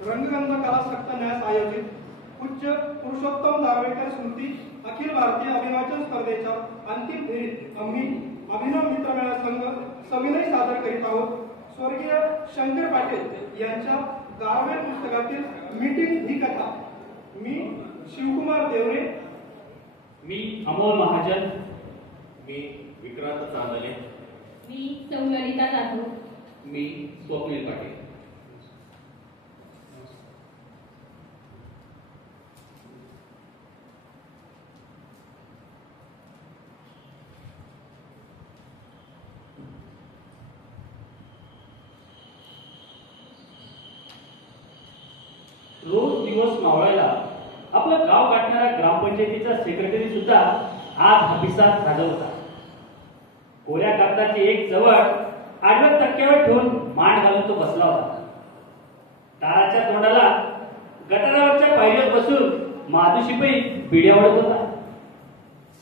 रंगगंध कलासक्त न्यास आयोजित पूज्य पुरुषोत्तम दारवेकर स्मृती अखिल भारतीय अभिवाचन स्पर्धेच्या अंतिम फेरीत आम्ही अभिनव मित्रमेळा संघ सविनय सादर करीत आहोत. स्वर्गीय शंकर पाटील यांच्या गारवेल पुस्तकातील मीटिंग ही कथा. मी शिवकुमार देवरे. मी अमोल महाजन. मी विक्रांत चांदले. मी सौललिता जाधव. मी स्वप्नील पाटील. रोज दिवस मावळायला आपलं गाव गाठणाऱ्या ग्रामपंचायतीचा सेक्रेटरी सुद्धा आज हपिसात झाला होता. कोऱ्या कागदाची एक चवट आडव्या तक्क्यावर ठेवून मान घालून तो बसला होता. दाराच्या तोंडाला गटारावरच्या पायरीवर बसून माधुशिपाई बिड्या ओढत होता.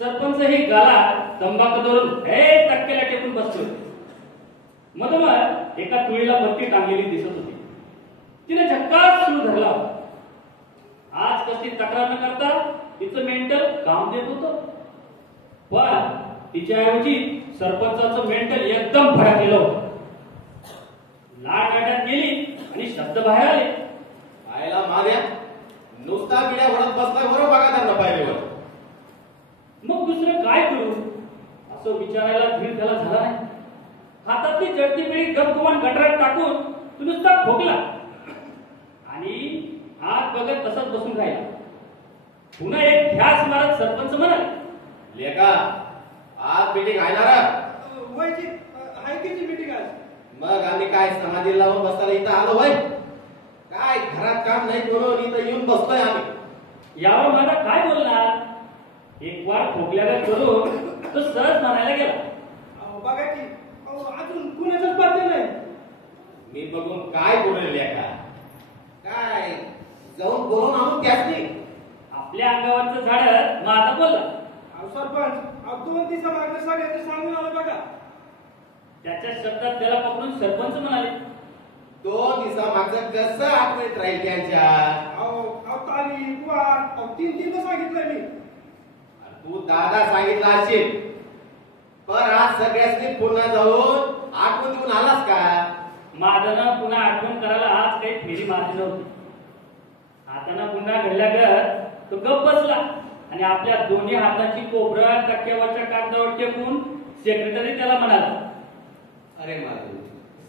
सरपंच ही गाला तंबाखू धरून तक्क्याला टेकून बसतोय. मधोमध एका तुळीला बत्ती टांगलेली दिसत होती. तिने झक्कास सुरू धरला होता. आज कसली तक्रार न करता तिचं मेंटल काम देत होतं. पण तिच्याऐवजी सरपंचाचं मेंटल एकदम भडकलेलं होतं. लाट गाड्यात गेली आणि शब्द बाहेर आले. आयला मार्या नुसता बिड्या ओढत बसलाय बरोबर बघा त्यांना पायरीवर. मग दुसरं काय करू असं विचारायला धीर त्याला झाला नाही. हातातली जडती पिढी गपगुमान गटारात टाकून तो नुसता ठोकला आणि आत बघत तसंच बसून राहिला. पुन्हा एक ध्यास मारत सरपंच म्हणाले, लेका आज मीटिंग आहे ना? वयची हायकीची मीटिंग आज. मग आम्ही काय समाधीला लावून बसायला इथं आलो होय? काय घरात काम नाही म्हणून इथं येऊन बसलोय आम्ही. यावर मला काय बोलणार. एक वार ठोकल्याला करून तो सहज म्हणायला गेला, बघा की अजून कुणाच्याच बातमी नाही. मी बघून काय बोलेल लेका? काय जाऊन बोलून आणून त्यासनी आपल्या अंगावरचं झाड माझा बोलला. सरपंच 2 दिवसामागे सगळ्यांनी सांगून आलं बघा. त्याच्या शब्दात त्याला पकडून सरपंच म्हणाले, 2 दिवसामागचं कसं आठवणीत राहील त्यांच्या? तारीख वार 3 सांगितलं मी. तू दादा सांगितलं असेल पण आज सगळ्यांनी पुन्हा जाऊन आठवण देऊन आलास का? माझं पुन्हा आठवण करायला आज काही फेरी मारली नव्हती. हाताना पुन्हा घडल्यावर तो गप बसला आणि आपल्या दोन्ही हाताची कोपरा टक्क्यावरच्या कागदावर टेकून सेक्रेटरी त्याला म्हणाला, अरे माधू,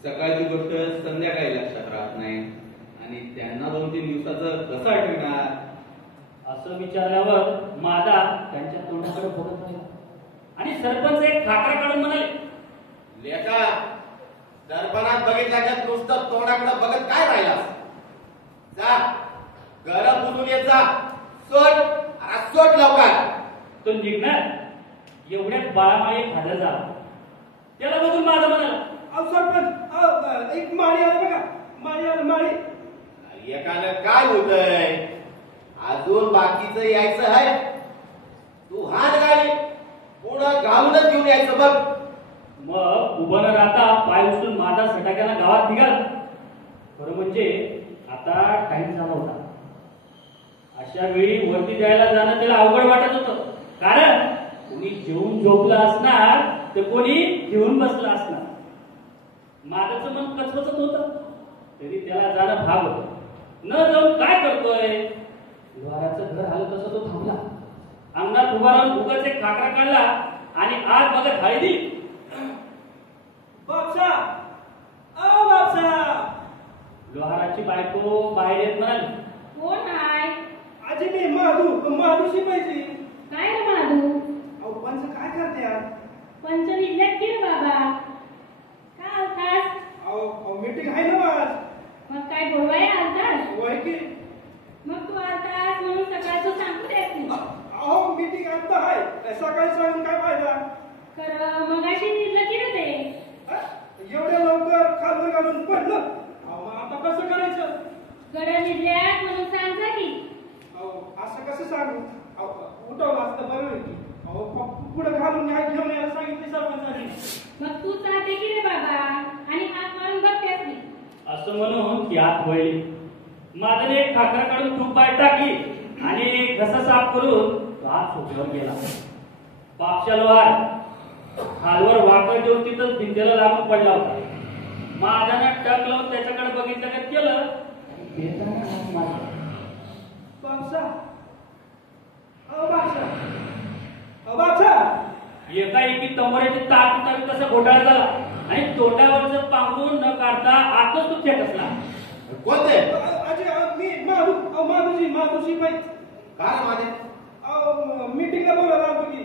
सकाळची गोष्ट संध्याकाळी लक्षात राहत नाही आणि त्यांना 2-3 दिवसाचं कसं आठवणार? असं विचारल्यावर माझा त्यांच्या तोंडाकडे बघत राहिला आणि सरपंच एक खाकरा काढून म्हणाले, लेका दर्पणात बघितल्याच्या नुसतं तोंडाकडे बघत काय राहिलास? जा गरम बुजून येत जा. सोट लवकर. तो निघणार एवढ्यात बाळामाळी खाल्ला झाला. त्याला बघून माझा म्हणाला, सरपंच एक माळी आलं बघा. माळी. एकानं काय होतंय? अजून बाकीचं यायचं आहे. तू हात गाडी पुढं घालूनच घेऊन यायचं बघ. मग उभं न राहता पाय उचलून माझा सटाक्याला गावात निघाला. खरं म्हणजे आता टाइम झाला होता. अशा वेळी वरती जायला जाणं त्याला अवघड वाटत होतं. कारण कोणी जेवून झोपलं असणार तर कोणी घेऊन बसलं असणार. माझं मन कचकचत होतं तरी त्याला जाणं भाग होतं. न जाऊन काय करतोय? लोहाराचं घर आलं तसं तो थांबला. अंगणात उभा राहून उगाच एक खाकरा काढला आणि आत बघत हाय दिली. बापसा. लोहाराची बायको बाहेर येत म्हणाली, कोण आहे? आजी मी माधूशी पाहिजे. काय रे माधू? पंच काय करते आज? पंचवीला की बाबा काय खास? मीटिंग आहे ना आज. मग काय बोलवाय आलतास? वय की मग तू आलतास म्हणून सकाळचं सांगू देत नाही. मीटिंग आता आहे. सकाळी सांगून काय फायदा? खरं मगाशी निघलं की रे ते. एवढ्या लवकर खालवर घालून पडलं. आता कसं करायचं? गड्या निघल्यात म्हणून सांग जा की. असं कसं सांगू? उठवलं असतं बरं होईल की. पुढे घालून घेऊन यायला सांगितले सरपंचांनी. मग तू चालते की रे बाबा आणि हात मारून बघ त्यासनी. असं म्हणून ती आत वळली. माझ्याने एक खाकर काढून तूप बाहेर टाकली आणि घसा साफ करून तो हात सोबत गेला. बापशा लोहार खालवर वाकड देऊन तिथंच भिंतीला लागून पडला होता. माझ्यानं टक लावून त्याच्याकडे बघितलं का केलं आणि बेताने हात मारला. बापसा अहो बापसा अहो बापसा एकाएकी तंबऱ्याची ताक तावी कसा घोटाळा झाला आणि तोंडावरचं पांघरून न काढता आतच तो खेकसला. कोणते अजय मी माधुजी बाई काय रे माझे अहो मीटिंगला बोलायला आलो की.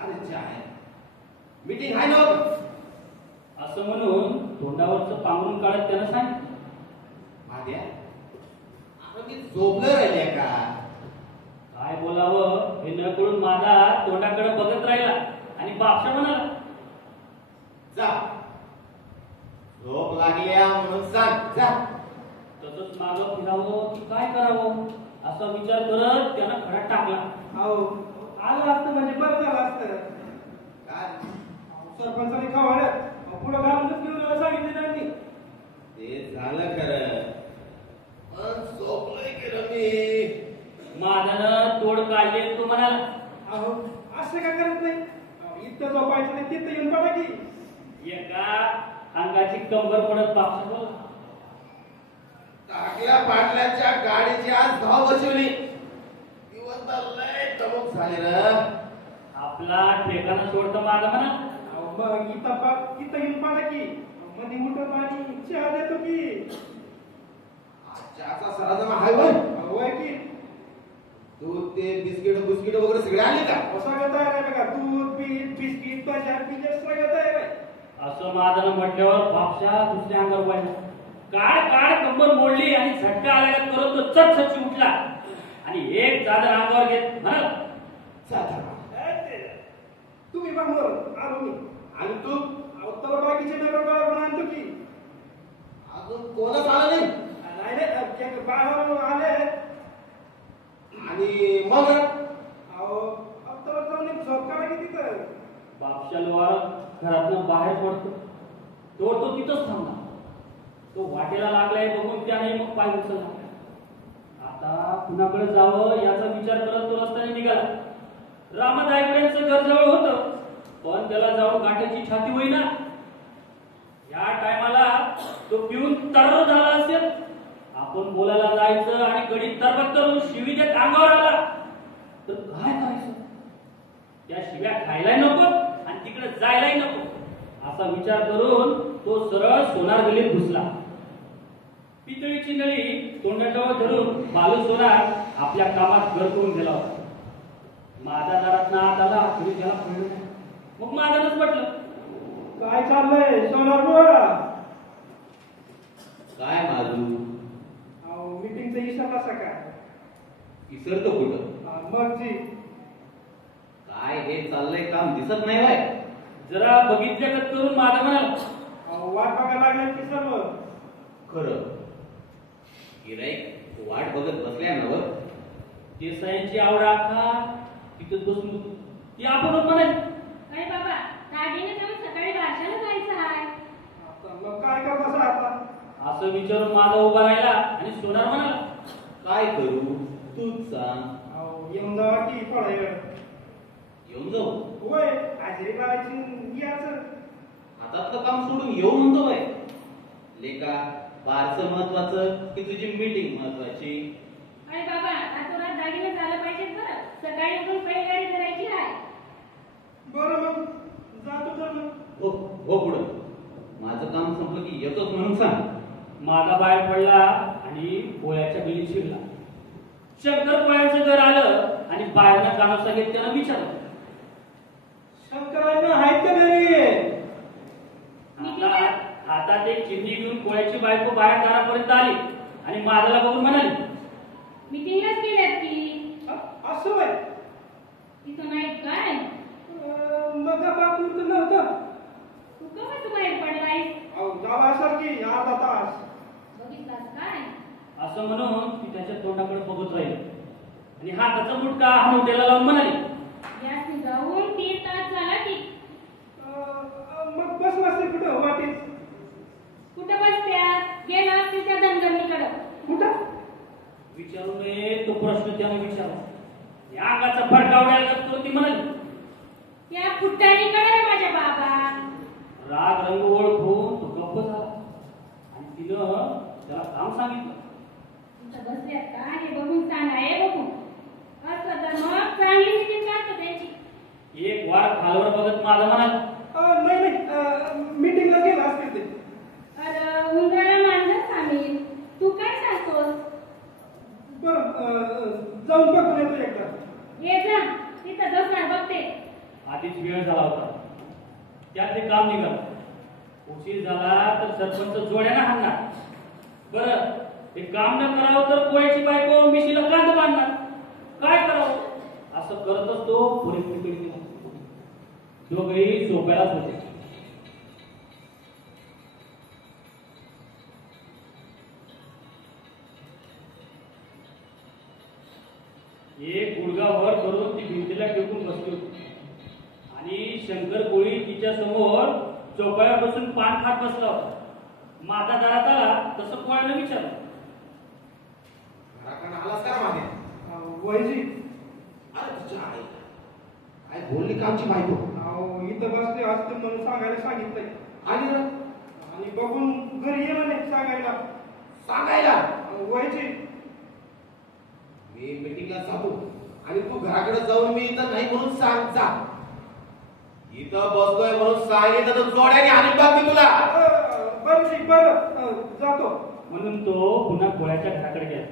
अरे जाय मीटिंग आहे ना असं म्हणून तोंडावरचं पांघरून काढत त्यानं सांगितलं. माझ्या अरे मी झोपलं राहिले का काय बोलावं हे न कळून माझा तोंडाकडे बघत राहिला आणि बापशा म्हणाला, जा झोप लागल्या म्हणून सांग जा. तसंच मागं फिरावं की काय करावं असा विचार करत त्यानं खडात टाकला. अहो आलं असतं म्हणजे बरं झालं असतं. काय सरपंचाने खवाड्यात पुढं घालूनच घेऊन यायला सांगितले त्यांनी. ते झालं खरं पण झोपलोय केलं मी. माझ्यानं तोड काढले तो म्हणाला, अहो असं का करत नाही अहो, इथं झोपायचं नाही तिथं येऊन पडा की. एका अंगाची कंबर पडत बापशा बोला, टाकल्या पाटल्याच्या गाडीची आज धाव बसवली. दिवसभर लय तमक झाले र. आपला ठेकाणा सोडतं माझा म्हणा. अहो मग इथं येऊन पडा की. मध्ये मोठं पाणी चहा देतो की. आजच्याचा सराजमा हाय होय. अहो आहे की. दूध ते बिस्किट वगैरे सगळे आले का सगळं तयार आहे बघा. दूध बीट बिस्किट त्वचा पिजे सगळं तयार आहे. असं माझ्यानं म्हटल्यावर बापशा दुसऱ्या अंगावर वाढला. काळ कंबर मोडली आणि झटका आल्यागत करून तो चटछटी उठला आणि एक चादर अंगावर घेत म्हणाला, तुम्ही बांधवर आलो मी. आणि तू तर बाकीचे नगर बाळा पण आणतो की. अजून कोणच आलं नाही नाही रे बाळा आले. आणि मग अहो तर जाऊन एक झोप काढा की तिथं. बापशा लोहार घरातनं बाहेर पडतो. तो तिथंच थांबला. तो वाटेला लागलाय बघून त्याने मग पाय उचलला. आता कुणाकडे जावं याचा विचार करत तो रस्त्याने निघाला. रामदायकड्यांचं घर जवळ होतं पण त्याला जाऊन गाठ्याची छाती होईना. या टायमाला तो पिऊन तर झाला असेल. आपण बोलायला जायचं आणि गडी तरबत करून शिवीच्या अंगावर आला तर काय करायचं. त्या शिव्या खायलाही नको आणि तिकडे जायलाही नको असा विचार करून तो सरळ सोनार गल्लीत घुसला. पितळीची नळी तोंडाजवळ धरून बालू सोनार आपल्या कामात घर करून गेला होता. माझा दारात आत आला तरी त्याला कळलं नाही. मग माझ्यानंच म्हटलं, काय चाललंय सोनार बुवा. काय माझू अहो मीटिंगचा इशारा असा काय. विसरतो कुठं. मग जी काय हे चाललंय काम दिसत नाही बाय. जरा बघितल्यागत करून माझा म्हणाला, अहो वाट बघायला लागणार की सर्व. खरं गिराईक वाट बघत बसल्या नव. देसाईंची आवड आखा तिथंच बसून होती. ती आपणच म्हणाली, अरे बाबा दागिने जाऊन सकाळी बारशाला जायचं आहे. आता मग काय करत असा आता. असं विचारून माझा उभा राहिला आणि सोनार म्हणाला, काय करू तूच सांग. अहो येऊन जावा की थोडा वेळ. येऊन जाऊ. होय हजेरी लावायची याचं. हातातलं काम सोडून येऊ म्हणतो बाय. लेका बारचं महत्वाचं की तुझी मीटिंग महत्वाची. अरे बाबा रातोरात दागिने झालं पाहिजेत बरं. सकाळी उठून पहिली गाडी धरायची आहे. बरं मग जातो तर मग. हो हो पुढं. माझं काम संपलं की येतोच म्हणून सांग. माझा बाहेर पडला आणि पोळ्याच्या गलीत शिरला. शंकर पोळ्यांचं घर आलं आणि बाहेरनं कानोसा घेत त्यानं विचारलं, शंकरांना आहेत का घरी. हातात एक चिमणी घेऊन पोळ्याची बायको बाहेर दारापर्यंत आली आणि माझ्याला बघून म्हणाली, मीटिंगलाच गेल्यात की. असं होय. तिथं नाही काय. मग बापू तर नव्हतं. तू कवाच बाहेर पडलायस. अहो झाला असेल की अर्धा तास. बघितलास काय. असं म्हणून ती त्याच्या तोंडाकडे बघत राहिली आणि हाताचा मुटका हनुट्याला लावून म्हणाली, यासनी जाऊन 3 तास झाला की. मग बसला असेल कुठं वाटेत. कुठं बसत्यात गेला असतील त्या दणदणीकडं. विचारू नये तो प्रश्न त्याने विचारला. या अंगाचा फडका उडायला तो ती म्हणाली. त्या फुट्टाणीकडे रे माझ्या बाबा. राग रंग ओळखून तो गप्प झाला आणि तिनं त्याला काम सांगितलं. इथं बसल्यात का हे बघून सांगा हे बघून. असं तर मग चांगली मीटिंग काढतो त्यांची. एक वार खालवर बघत माझा म्हणाला. नाही मीटिंगला गेला असतील ते. अरे उंदराला मांजर सामील. तू काय सांगतोस? बरं जाऊन बघून येतो एकदा. ये जा तिथं बसणार बघते. आधीच वेळ झाला होता. त्यात ते काम निघालं. उशीर झाला तर सरपंच जोड्यानं हाणणार. बरं ते काम न करावं तर पोळ्याची बायको मिशीला कांद बांधणार. काय करावं असं करतच तो परिस्थितीकडे गेला. दोघेही झोपायलाच होते. एक गुडघा वर करून ती भिंतीला टेकून बसली होती आणि शंकर कोळी तिच्या समोर चोपाळ्यावर बसून पान खात बसला होता. माझा दारात आला तसं कोणाला विचारलं. घराकडे आलास का मागे? वैजी अरे तुझ्या आई काय बोलली का आमची बायको? इथं बसले असते म्हणून सांगायला सांगितलंय. आणि ना आणि बघून घरी ये म्हणे सांगायला. सांगायला वैजी मी मीटिंगला जातो आणि तू घराकडे जाऊन मी इथं नाही म्हणून सांग जा. इथं बसलोय म्हणून सांगितलं तर जोड्याने आणि बघ मी तुला. बरं जातो. म्हणून तो पुन्हा गोळ्याच्या घराकडे गेला.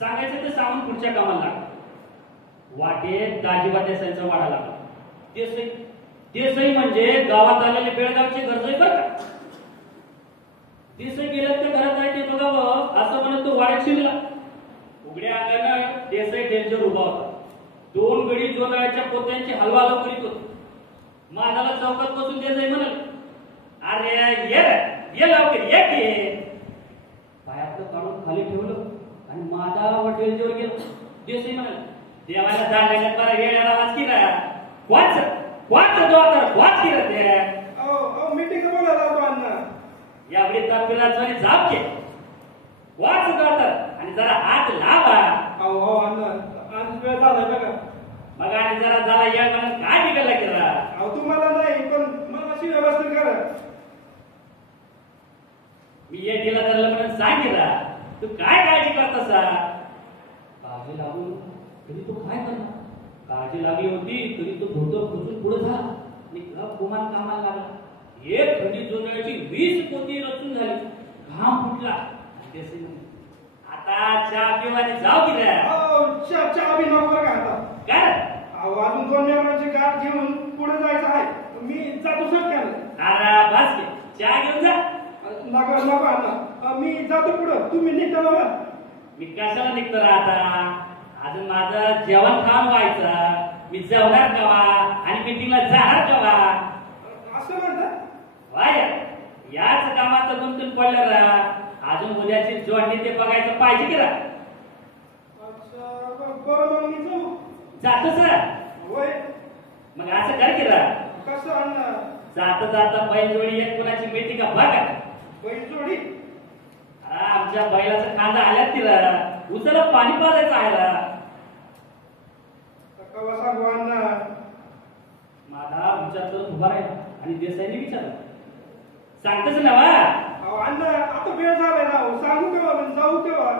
सांगायचं ते सांगून पुढच्या कामाला लागला. वाटेत दाजीबा देसाईंचा वाडा लागला. देसाई म्हणजे गावात आलेले बेळगावचे गरजे बरं का. देसाई गेल्यात त्या घरात आहे ते बघावं असं म्हणत तो वाड्यात शिरला. उघड्या अंगानं देसाई टेलच्यावर उभा होता. दोन गडी जोंधळ्याच्या पोत्यांची हलवाहलव करीत होते. मादाला चौकात बसून देसाई म्हणाले. अरे ये लवकर ये की. पायातलं काढून खाली ठेवलं आणि मादा टेलच्यावर गेलो. देसाई म्हणाले. देवाला जाण्यात बरा वेळ आलाच की ना. वाच की रे. मीटिंग बोलायला आलो अण्णा. यावेळी तपकिराचा जाप के वाच आणि जरा हात लावा. अण्णा आज वेळ झालाय बघा. मग आणि जरा झाला या म्हणून काय निघाला केला. तुम्हाला नाही पण मला अशी व्यवस्था करा. मी ये दिला धरलं म्हणून सांगितला. तू काय काळजी करतासा. काळजी लागून तरी तो काय करणार. काळजी लागली होती तरी तो धोतर खुचून पुढे झाला आणि गुमान कामाला लागला. एक खंडी जोंधळ्याची 20 पोती रचून झाली. घाम फुटला. आता चहा पिवाने जाऊ की रे. चहा बी नको बरं का आता. काय अजून 2 मेंबरांची गाठ घेऊन पुढे जायचं आहे. मी जातो सर. अरे बस घे. चहा घेऊन जा. नको अण्णा मी जातो पुढं. तुम्ही निघता बघा. मी कशाला निघतो रे आता. अजून माझं जेवण खाऊन व्हायचं. मी जेवणार कवा आणि मीटिंगला जाणार कवा. असं म्हणता. वाय याच कामाचं गुंतून पडलं रा. अजून उद्याची जोडणी ते बघायचं पाहिजे की रा. बरं मग मी जाऊ. जातोच रा. होय मग असं कर की रा. कसं अण्णा. जाता जाता बैलजोडी एक कोणाची मिळते का बघा. बैलजोडी. आमच्या बैलाचा खांदा आल्यात की रा. उसाला पाणी पाजायचं आहे रा. कवा सांगू अण्णा. माझा विचार करत उभा राहिला आणि देसाईने विचारलं. सांगतच ना वा. अण्णा आता वेळ झालाय ना. सांगू केव्हा जाऊ केव्हा.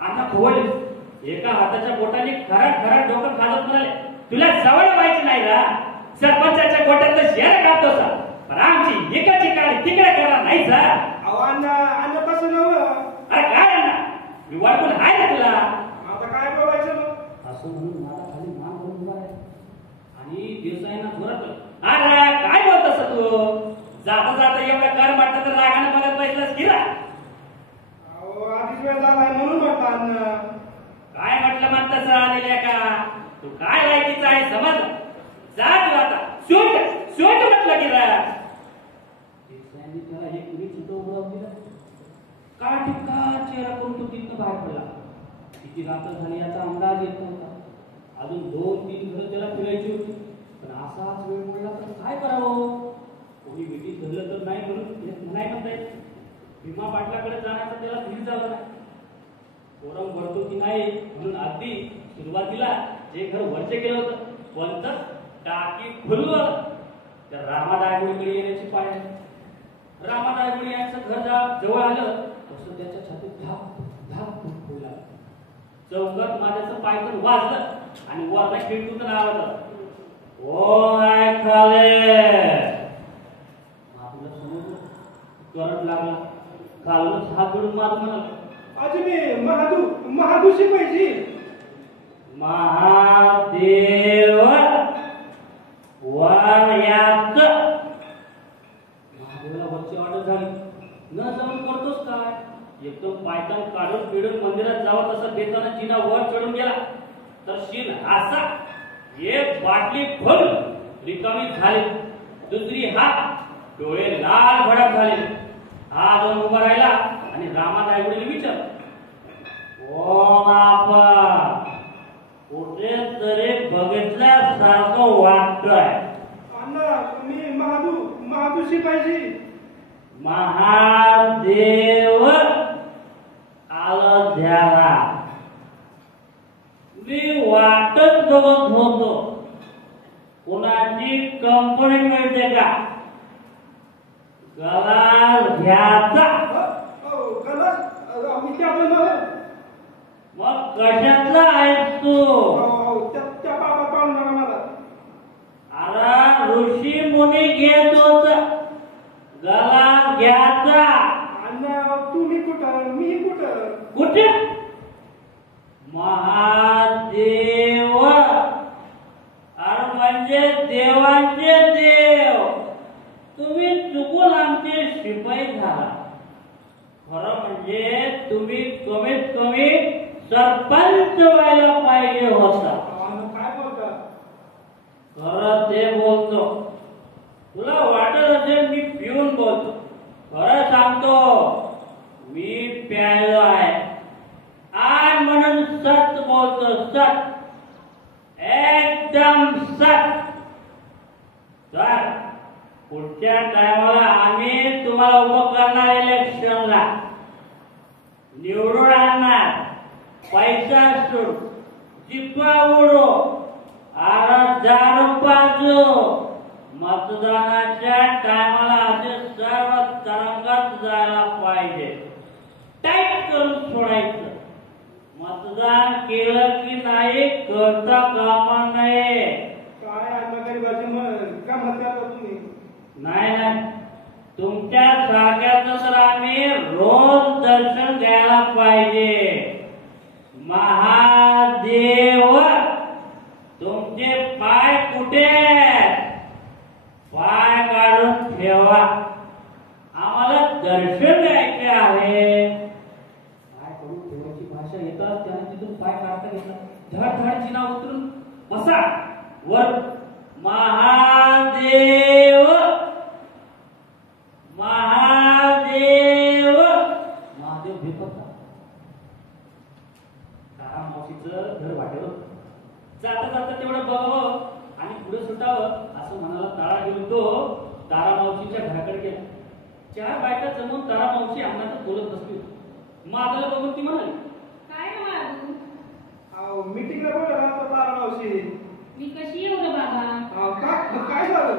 अण्णा खोवले एका हाताच्या बोटाने खरा डोकं खाजत म्हणाले. तुला जवळ व्हायचं नाही रा. सरपंचाच्या गोट्यात शेर काढतोस पण आमची एकाची काळी तिकडे करा नाही जा. अण्णा तसं नव्हतं. अरे काय अण्णा मी वाटून आहे ना तुला. आता काय बोलायचं मग. असं म्हणून मला खाली मान करून उभा आहे आणि देसाईंना जोरात अरे काय बोलतोस तू. जाता जाता एवढं कर म्हटलं तर रागाने बघत बसलास की रा. आधीच वेळ झालाय म्हणून म्हटलं अण्णा. काय म्हटलं म्हणतस आलेल्या का. तू काय लायकीचा आहे समजलं. जा तू आता. शोध म्हटलं की रा. देसाईंनी त्याला एक मिनिट सुद्धा उभं दिलं. का ठिक्का चेहरा करून तो तिथनं बाहेर पडला. किती रात्र झाली याचा अंदाज येत नव्हता. अजून 2-3 घरं त्याला फिरायची होती पण असाच वेळ पडला तर काय करावं. कोणी मिठी धरलं तर नाही म्हणून नाही म्हणता येत. भीमा पाटलाकडे जाण्याचा त्याला धीर झाला नाही. पोरं भरतो की नाही म्हणून अगदी सुरुवातीला जे घर वरचे केलं होतं कोणतं टाकी खुललं तर रामादायगुडीकडे येण्याची पाय आहे. रामादायगुडी यांचं घर जवळ आलं तसं त्याच्या छातीत धाप धाप फुटू लागलं. चौकात माझ्याचं पायकन वाजलं आणि वरला खिडकीतून आवाज ओ नाही खाले आपलं समोर करंट लागला खालूनच हात जोडून माझं म्हणाल आजी मी महादूशी पाहिजे. महादेव वार्याच महादेवाला वरची ऑर्डर झाली न जाऊन करतोस काय एकदम पायतान काढून पिढून मंदिरात जावं तसं देताना जिना वर चढून गेला तर शिन असा एक बाटली फुल रिकामी झाली दुसरी हात डोळे लाल भडक झाले. हा जाऊन उभा राहिला आणि रामादायगुडीने विचार कोण आपण कुठे तरी बघितल्यासारखं वाटतंय. अण्णा मी महादूशी पाहिजे. महादेव आलं ध्यानात. मी वाटच बघत होतो कुणाची कंपनी मिळते का गलाल घ्यायचा. मी त्या आपलं मग कशातला आहेस तू त्या बाबा पाहून मला अरे ऋषी मुनी घेत होत गलाल घ्यायचा. अण्णा तुम्ही कुठं मी कुठं कुठे महादेव अरे म्हणजे देवांचे देव. तुम्ही चुकून आमचे शिपाई झाला. खरं म्हणजे तुम्ही कमीत कमी सरपंच व्हायला पाहिजे होता. काय बोलता. खरं ते बोलतो. तुला वाटत असेल मी पिऊन बोलतो. खरं सांगतो मी प्यायलो आहे आणि म्हणून सत बोलतो. सत एकदम सत. तर पुढच्या टायमाला आम्ही तुम्हाला उभं करणार इलेक्शनला निवडून आणणार. पैसा असतो जिप्पा उडो आरा दारू पाजू. मतदानाच्या टायमाला असे सर्व तरंगात जायला पाहिजे. टाईट करून सोडायचं. मतदान केलं की नाही करता कामा नये. काय अण्णा गरीबाची का म्हणता तुम्ही. नाही तुमच्या सारख्याच तर आम्ही रोज दर्शन घ्यायला पाहिजे. महादेव तुमचे पाय कुठे पाय काढून ठेवा. आम्हाला दर्शन द्यायचे आहे. पाय काढून ठेवायची भाषा येतात त्याने तिथून पाय काढता घेतला. धड धड चिना उतरून बसा वर. महादेव महादेव महादेव भेटत का. तारा मावशीचं घर वाटेवर जाता जाता तेवढं बघावं आणि पुढे सुटावं असं मनाला ताळा घेऊन तो तारा मावशीच्या घराकडे गेला. चार बायका जमून तारा मावशी अंगणात बोलत बसली होती. मागला बघून ती म्हणाली काय रे महादू मीटिंगला बोलला ना तारा मावशी. मी कशी येऊ रे बाबा. काय झालं.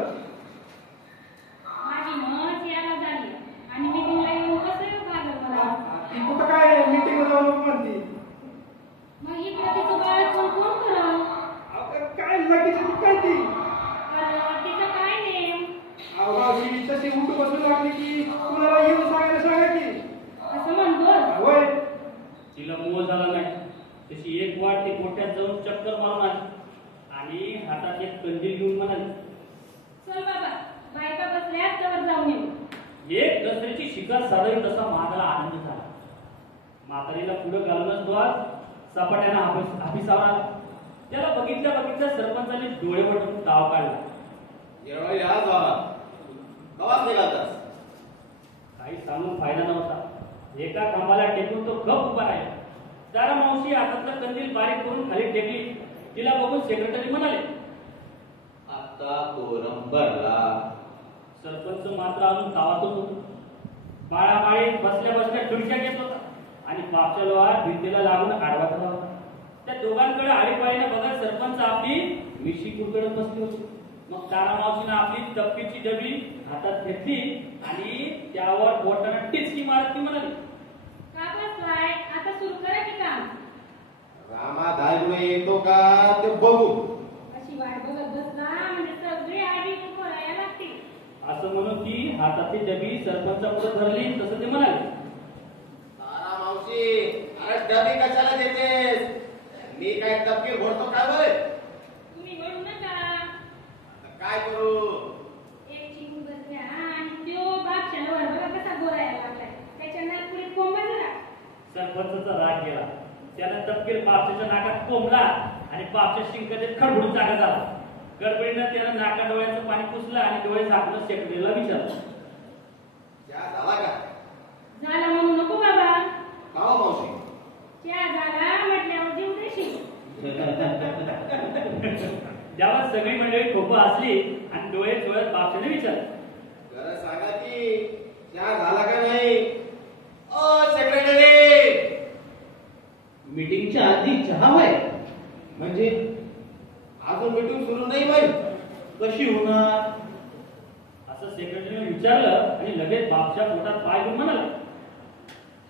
माझी मत यायला झाली आणि मीटिंगला येऊन कसं येऊ का गं मला. ती कुठं काय मीटिंगला जाऊन म्हणती. मग इकडे तिचं बाळ कोण करल. काय लगेच काय ती. तिचं काय नेम. मावशी तशी उठ बसून लागली की कुणाला येऊन सांगा की असं म्हणतोस. होय. तिला मोह झाला नाही. तशी एक वाट ती मोठ्यात जाऊन चक्कर मारून आली आणि हातात एक कंदील घेऊन म्हणाली चल बाबा बायका बसल्यात तर जाऊन येऊ. एक दसऱ्याची शिकार साधावी तसा महादाला आनंद झाला. म्हातारीला पुढे घालूनच तो आज सपाट्यानं हापिसावर आला. त्याला बघितल्या सरपंचाने डोळे वटून ताव काढला. येरवाळी आज बाबा गावात निघालतास. काही सांगून फायदा नव्हता. एका खांबाला टेकून तो गप उभा राहिला. तारा मावशी हातातला कंदील बारीक करून खाली टेकली. तिला बघून सेक्रेटरी म्हणाले आता कोरम भरला. सरपंच मात्र अजून गावातच होतो. बाळाबाळीत बसल्या बसल्या खुर्च्या घेत होता आणि पापचा लोहार भिंतीला लागून आडवा झाला होता. त्या दोघांकडे आळीपाळीने बघत सरपंच आपली मिशी कुरकडत बसली होती. मग तारा मावशीनं आपली तपकीची डबी हातात घेतली आणि त्यावर बोटानं टिचकी मारत ती म्हणाली, का बसलाय? आता सुरू करा की काम. रामा धाजवे येतो का ते बघू. अशी वाट बघत बसला म्हणजे सगळे आधी करायला लागतील. असं म्हणून ती हातातली डबी सरपंचापुढे धरली. तसं ते म्हणाले, तारा मावशी, अरे डबी कशाला देतेस? मी काय तपकीर भरतो काय होय? तुम्ही म्हणू नका. आता काय करू? एक चिमू बसल्या आणि तो बापशाला वर बघा कसा बोलायला लागलाय. त्याच्या नागपुरीत कोंबा झाला. सरपंचाचा राग गेला. त्यानं तपकीर पापच्या नाकात कोंबला आणि पापच्या शिंकाचे खडबडून जागा झाला. गडबडीनं त्यानं नाका डोळ्याचं पाणी पुसलं आणि डोळे झाकून सेक्रेटरीला विचारलं, चहा झाला का? झाला म्हणू नको बाबा. का हो मावशी? त्या झाला म्हटल्यावर जीव देशील. त्यावर सगळी मंडळी खोपं असली आणि डोळे चोळत बापशाने विचारलं, जरा सांगा की चहा झाला का नाही? ओ सेक्रेटरी, मीटिंगच्या आधी चहा होय? म्हणजे अजून मीटिंग सुरू नाही बाई. कशी होणार? असं सेक्रेटरीने विचारलं आणि लगेच बापच्या पोटात पाय घेऊन म्हणाले,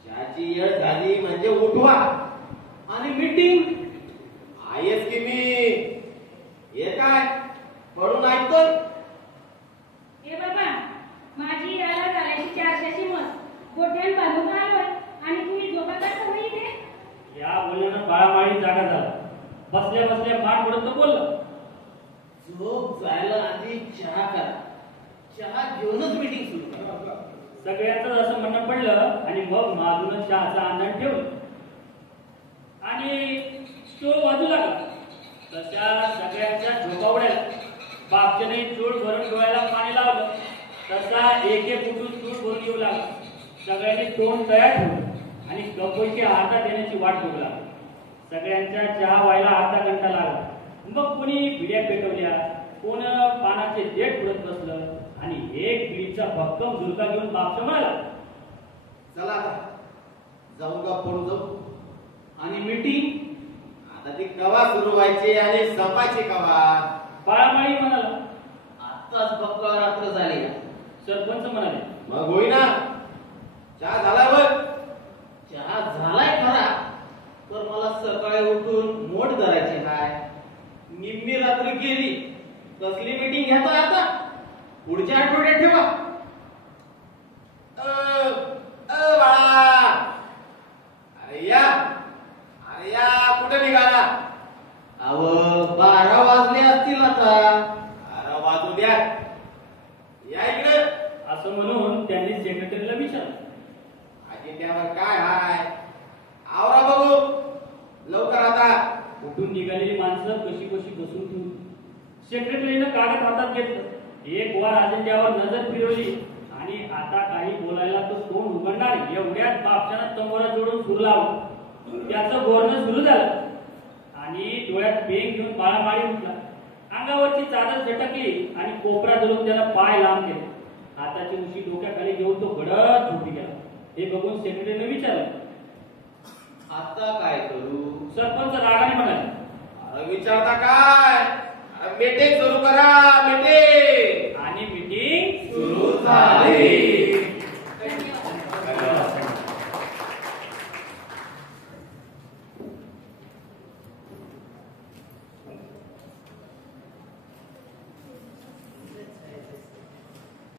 चहाची वेळ झाली म्हणजे उठवा. आणि मीटिंग? आहेस की मी. हे काय पडून ऐकतोय? ए बाबा, माझी याला झाल्याची 400ची मत. गोट्यान बांधून आलोय आणि तुम्ही झोपा करता होई ते. या बोलण्यानं बाळामाळी जागा झाला. बसल्या बसल्या मान पडत तो बोलला, झोप जायला आधी चहा करा. चहा घेऊनच मीटिंग सुरू करा. सगळ्यांचं असं म्हणणं पडलं आणि मग माधून चहाचा आनंद ठेवला आणि तो वाजू लागला. तशा सगळ्यांच्या झोपा उडाल्या. बापच्याने चूड भरून डोळ्याला पाणी लावलं. तसा एक एक उठून चूड भरून येऊ लागला. सगळ्यांनी तोंड तयार ठेवलं आणि कपोईची हातात येण्याची वाट बघू लागली. सगळ्यांच्या चहा व्हायला अर्धा घंटा लागला. मग कोणी पिढ्या पेटवल्या, कोण पानाचे देठ पुरत बसलं आणि एक पिढीचा भक्कम झुलका घेऊन बापशा म्हणाला, चला आता जाऊ का पडू जाऊ. आणि मीटिंग? आता ती कवा सुरू व्हायची आणि संपायची कवा? बाळामाळी म्हणाला. आत्ताच बक्का रात्र झाली. सरपंच म्हणाले, मग होईना. चहा झाला बघ. चहा झालाय खरा, तर मला सकाळी उठून मोठ धरायची हाय. निम्मी रात्र गेली. कसली मीटिंग घेता आता? पुढच्या आठवड्यात ठेवा. बाळा, अरे या, अरे या, कुठे निघाला? अव 12 वाजले असतील आता. अरे वाजू द्या. या इकडे. असं म्हणून त्यांनी सेक्रेटरीला विचारलं, अजिंठ्यावर काय हाय? आवरा बघू लवकर आता. उठून निघालेली माणसं कशी कशी बसून ठेवली. सेक्रेटरीनं कागद हातात घेतलं. एक वार अजेंड्यावर नजर फिरवली आणि आता काही बोलायला तो तोंड उघडणार एवढ्यात बापशानं तंबोरा जोडून सुरू लावलं. त्याचं बोलणं सुरू झालं आणि डोळ्यात पेंग घेऊन बाळामाळी उठला. अंगावरची चादर झटकली आणि कोपरा धरून त्याला पाय लांब केले. हाताची उशी डोक्याखाली घेऊन तो गडद झोपी गेला. हे बघून सेक्रेटरीने विचारलं, आता काय करू? सरपंच रागाने म्हणाले, अरे विचारता काय? अरे मीटिंग सुरू करा.